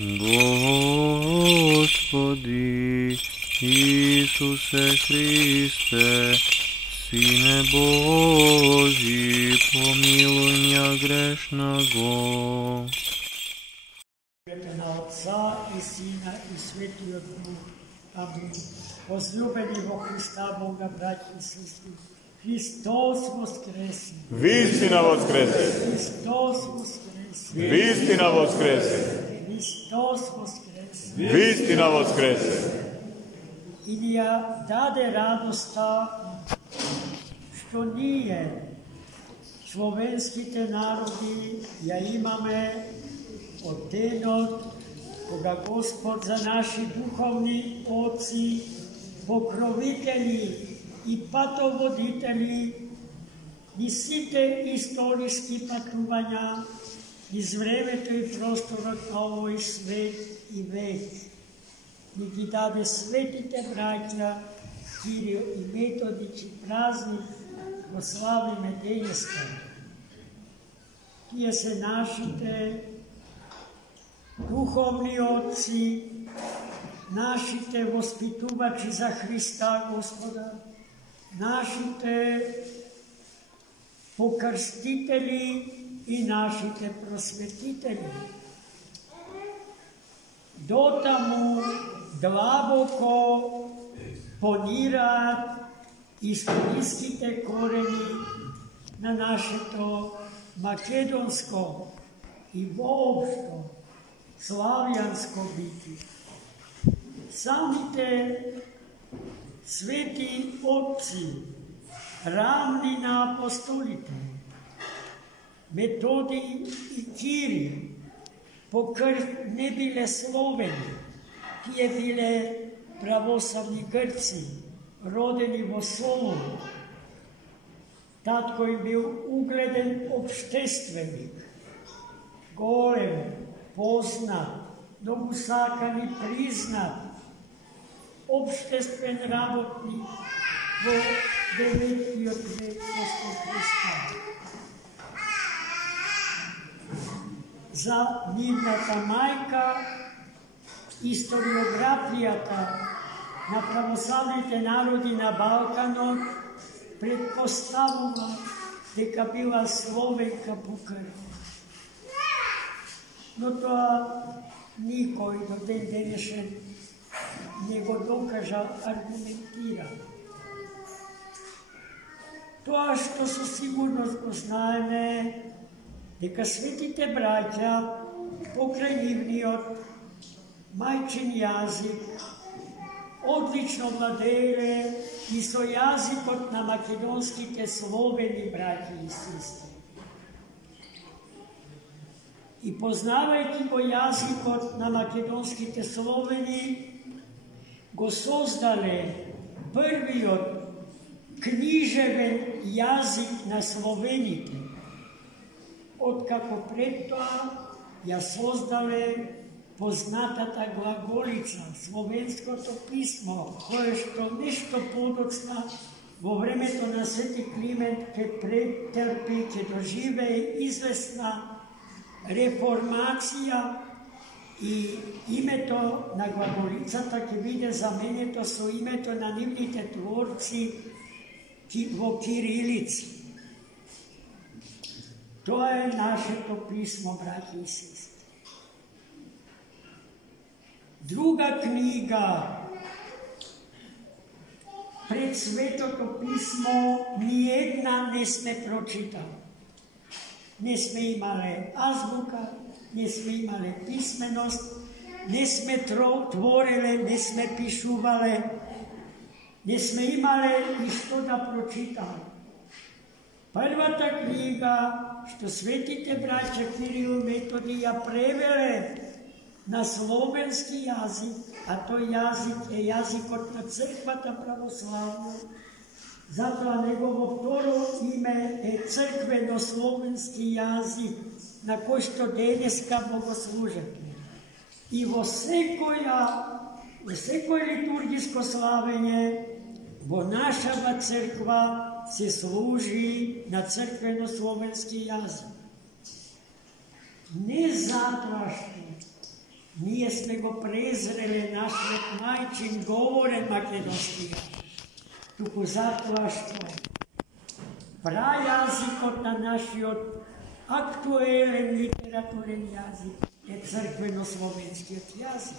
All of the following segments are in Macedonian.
Господи Исусе Христе, Сине Божий, помилуй меня грешного. На Отца и Сина и Святого Духа. Аминь. Возлюбени во Христа Бога, братья и сестры, Христос воскресе! Вистина воскресе! Христос воскресе! Вистина воскресе! Христос воскресе! Вистина воскресе! И я даде радоста, što nije slovenskите narodi, ja imame odtenot, koga Gospod za naši duhovni oci, pokrovitelji i patovoditelji, ni site istorijski patuvanja, iz vremeta i prostora na ovoj svet i vek. Ni gi dade svetite braća, Kirio i Metodić i praznik, proslavi medeljeska. Kije se našite duhovni oci, našite vospituvači za Hrista Gospoda, našite pokrstitelji i našite prosvetitelji. Dotamu dlaboko ponirat istorijskite koreni na naše to makedonsko i voopšto slavijansko biti. Samite sveti otci, ravni na apostolite, Metodij i Kirij, pokrv ne bile Sloveni, tije bile pravoslavni Grci, rodeni vo Solunu. Tatko je bil ugleden obštestvenik, golem, poznat, dogusakan i priznat, obštestven rabotnik vo 9. vek posle Hrista. Za njivnata majka historiografijata na pravoslavните narodi na Balkanu pretpostavila дека bila Slovenka po krvi. No to nikoj do den denešen ne go dokaža argumentira. To što su sigurno spoznajene, дека светите браќа покрај нивниот мајчин јазик одлично владееле и со јазикот на македонските словени браќи и сестри. И познавајќи го јазикот на македонските словени, го создале првиот книжевен јазик на словените, откако пред тоа ја создале познатата глаголица, словенското писмо, кое што нешто подоцна во времето на Свети Климент ке претрпи, ке доживее известна реформација и името на глаголицата ќе биде заменето со името на нивните творци во кирилици. Тоа е нашето писмо, браќи и сестри. Друга книга пред Светото писмо ни една не сме прочитали. Не сме имале азбука, не сме имале писменост, не сме твореле, не сме пишувале, не сме имале и што да прочитаме. Првата книга што светите браќа Кирил и Методij ја превеле на словенски јазик, а тој јазик е јазикот на црквата православна, затоа негово второ име е црквено-словенски јазик, на кој што денеска богослужат. И во секој литургиско славење во нашава црква се служи на црквено-словенски јазик. Не затоа што Ние сме го презрели нашиот мајчин говорен македонски јазик. Туку затоа што прајазикот на нашиот актуелен литературен јазик е црквено-словенскиот јазик.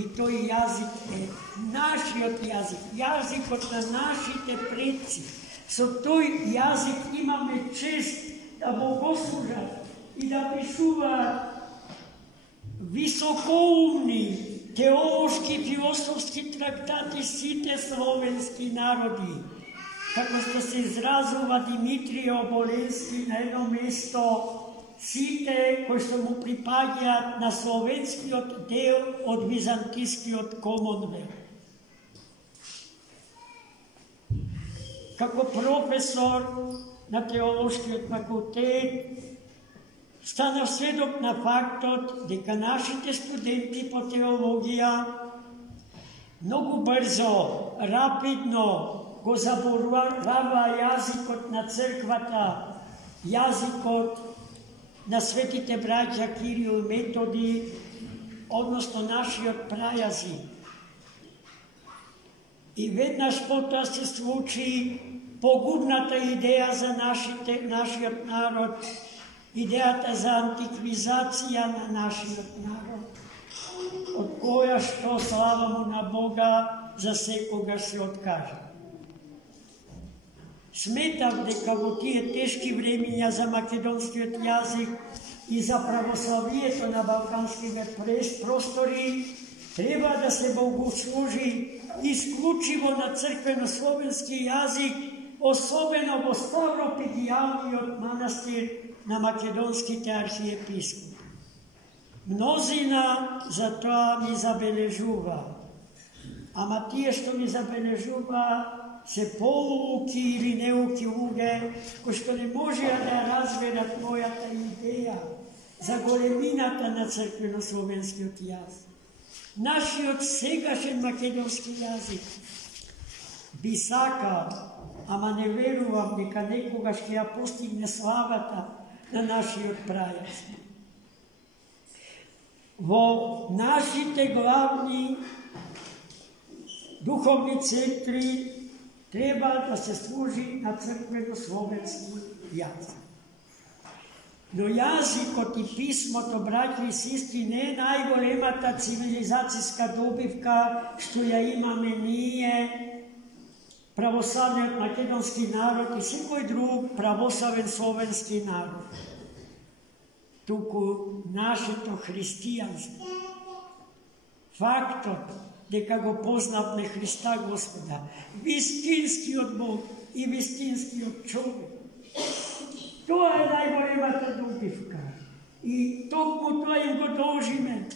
И тој јазик е нашиот јазик, јазикот на нашите предци. Со тој јазик имаме чест да богослужат и да пишуваат високоумни, теолошки, философски трактати сите словенски народи. Како што се изразува Димитрije Оболенски на едно место, сите кои што му припаѓаат на словенскиот дел од византискиот Комонвелт. Како професор на теолошкиот факултет, станав сведок на фактот дека нашите студенти по теологија многу брзо, рапидно го забораваа јазикот на црквата, јазикот на светите браќа Кирил и Методи, односно нашиот прајазик. И веднаш потоа се случи погубната идеја за нашиот народ, идејата за антиквизација на нашиот народ, од која што, слава му на Бога, за секогаш се откажа. Сметав дека во тие тешки времиња за македонскиот јазик и за православието на балканските простори треба да се богослужи исклучиво на црквено-словенски јазик, особено во Ставропигијалниот манастир на македонските архиепископи. Мнозина за тоа ми забележува, ама тие што ми забележува се полууки или неуки луѓе, кои што не можеа да разберат мојата идеја за големината на црквено-словенскиот јазик. Нашиот сегашен македонски јазик би сакал, ама не верувам дека некогаш ќе ја постигне славата на нашиот прајазик. Во нашите главни духовни центри треба да се служи на црквено-словенски јазик. Но јазикот и писмото, браќи и сестри, не е најголемата цивилизацијска добивка што ја имаме ние, православниот македонски народ и секој друг православен словенски народ. Туку нашето христијанство, фактот дека го познавме Христа Господа, вистинскиот Бог и вистинскиот човек. Тоа е најголемата добивка. И токму тоа им го должиме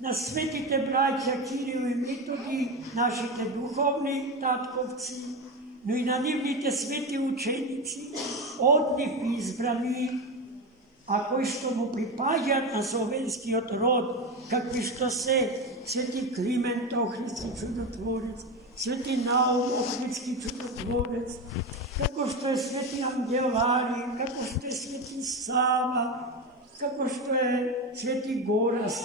на светите браќа Кирил и Методи, нашите духовни татковци, но и на нивните свети ученици, од нив избрани, а кои што му припаѓаат на словенскиот род, какви што се Свети Климент Охридски чудотворец, Свети Наум Охридски чудотворец, како што е Свети Ангелари, како што е Свети Сава, како што е Свети Горас,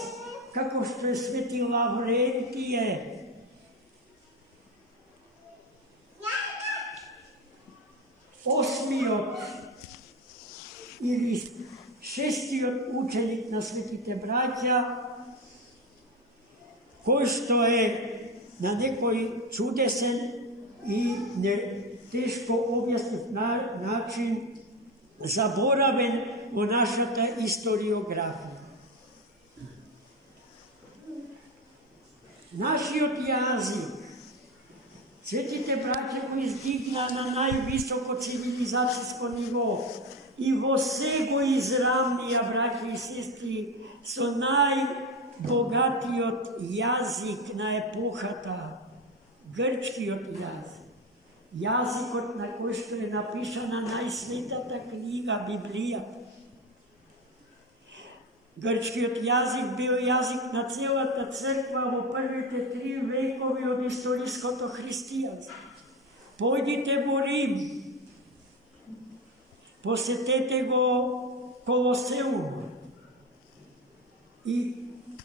како што е Свети Лаврентие. Осмиот или шестиот ученик на светите браќа, кој што е на некој чудесен и тешко објаснив начин заборавен во нашата историографија. Нашиот јазик, светите браќа го издигна на највисоко цивилизацијско ниво и во се го изравнија, браќа и сестри, со најбогатиот јазик на епохата, грчкиот јазик. Јазикот на кој што е напишана најсветата книга, Библијата. Грчкиот јазик бил јазик на целата црква во првите 3 векови од историското христијанство. Појдите во Рим, посетете го Колосеум и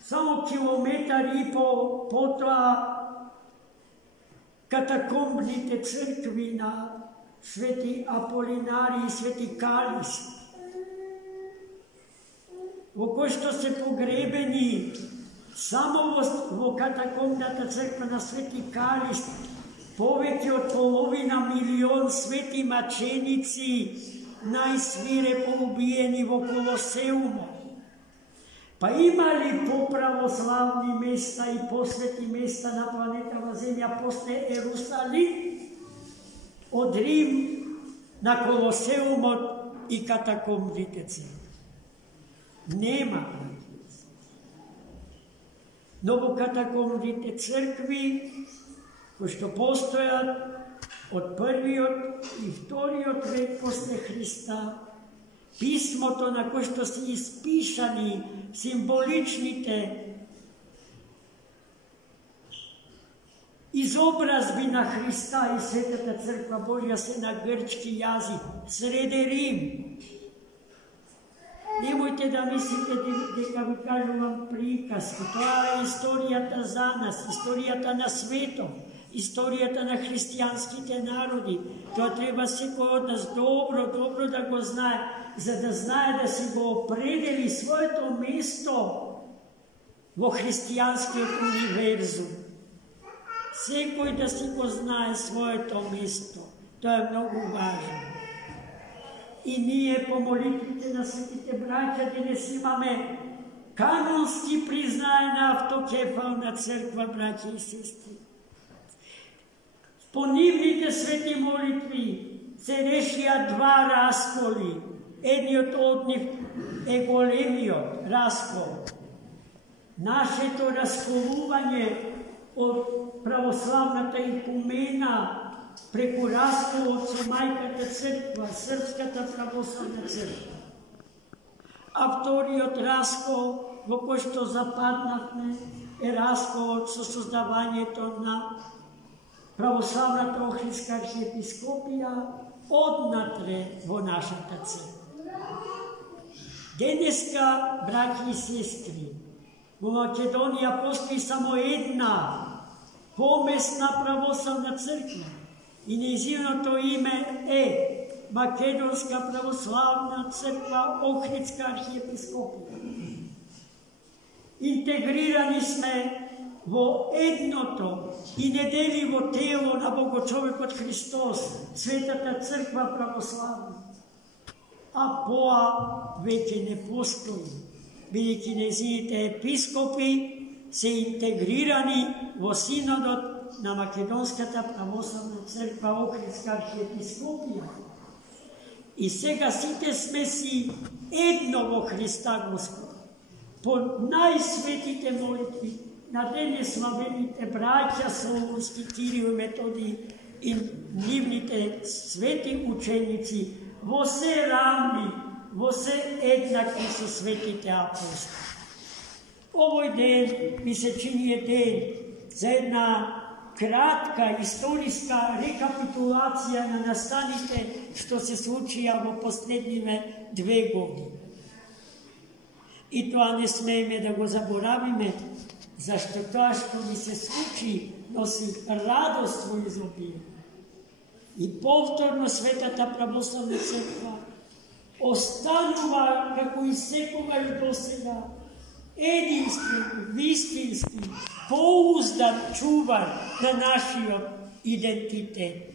Само километар и пол потоа катакомбните цркви на Свети Аполинари и Свети Калист, во кој што се погребени само во катакомбната црква на Свети Калист повеќе од половина милион свети маченици, најсвирепо убиени во Колосеумот. Па има ли поправославни места и посвети места на планетава Земја после Ерусалим? Од Рим на Колосеумот и катакомбните цркви. Нема. Но во катакомбните цркви, кои што постојат од првиот и вториот век после Христа, писмото на кој што се испишани символичните изобразби на Христа и Светата Црква Божја се на грчки јазик, среде Рим. Немојте да мислите дека ви кажувам приказки. Тоа е историјата за нас, историјата на светот, историјата на христијанските народи. Тоа треба секој од нас добро да го знае, за да знае да си го определи своето место во христијанскиот универзум. Секој да си го знае своето место. Тоа е многу важно. И ние по молитвите на светите браќа денес имаме канонски признаена автокефална црква, браќа и сестри. По нивните свети молитви се решија два расколи. Едниот од нив е големиот раскол. Нашето расколување од православната икумена преку расколот со мајката црква, Српската православна црква. А вториот раскол во кој што западнавме е расколот со создавањето на православната Охридска архиепископија однатре во нашата црква. Денеска, браќи и сестри, во Македонија постои само една помесна православна црква и нејзиното име е Македонска православна црква Охридска архиепископија. Интегрирани сме во едното и неделиво тело на Богочовекот Христос, Светата црква православна. А поа веќе не постои, бидејќи нејзините епископи се интегрирани во синодот на Македонската православна црква Охридска архиепископија. И сега сите сме си едно во Христа Господ. По најсветите молитви на денес славените браќа Солунски, Кирил и Методи и нивните свети ученици во се равни, во се еднакви со светите апостоли. Овој ден ми се чини ден за една кратка историска рекапитулација на настаните што се случија во последниве 2 години. И тоа не смееме да го заборавиме, зашто тоа што ни се случи носи радост во изобилие. И повторно Светата православна црква останува како и секогаш досега единствен, вистински, поуздан чувар на нашиот идентитет,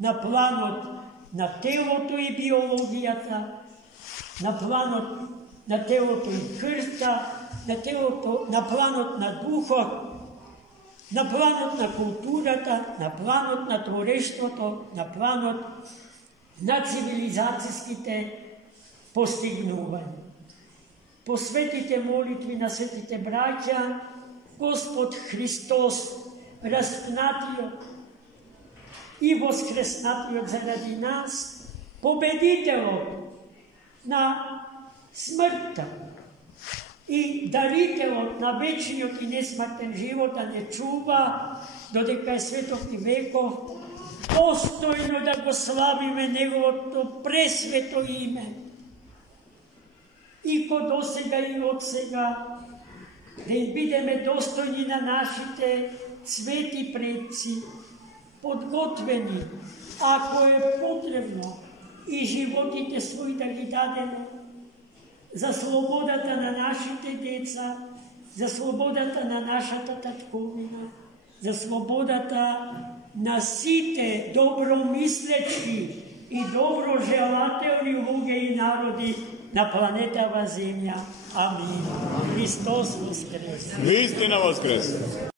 на планот на телото и биологијата, на планот на телото и крвта, на планот на духот, на планот на културата, на планот на творештвото, на планот на цивилизацијските постигнувања. По светите молитви на светите браќа, Господ Христос, распнатиот и воскреснатиот заради нас, победителот на смртта и дарителот на вечниот и несмртен живот да не чува додека е светот и веков, постојно да го славиме неговото пресвето име. И ко досега и од сега, da im budeme dostojni na našite sveti predci, podgotveni, ako je potrebno, i životite svoji da gi dademo, za slobodata na našite deca, za slobodata na našata tatkovina, za slobodata na site dobromisleči i dobroželatelji luge i narodi na planetava zemlja. Amin. Hristos Voskres. Istina Voskrese.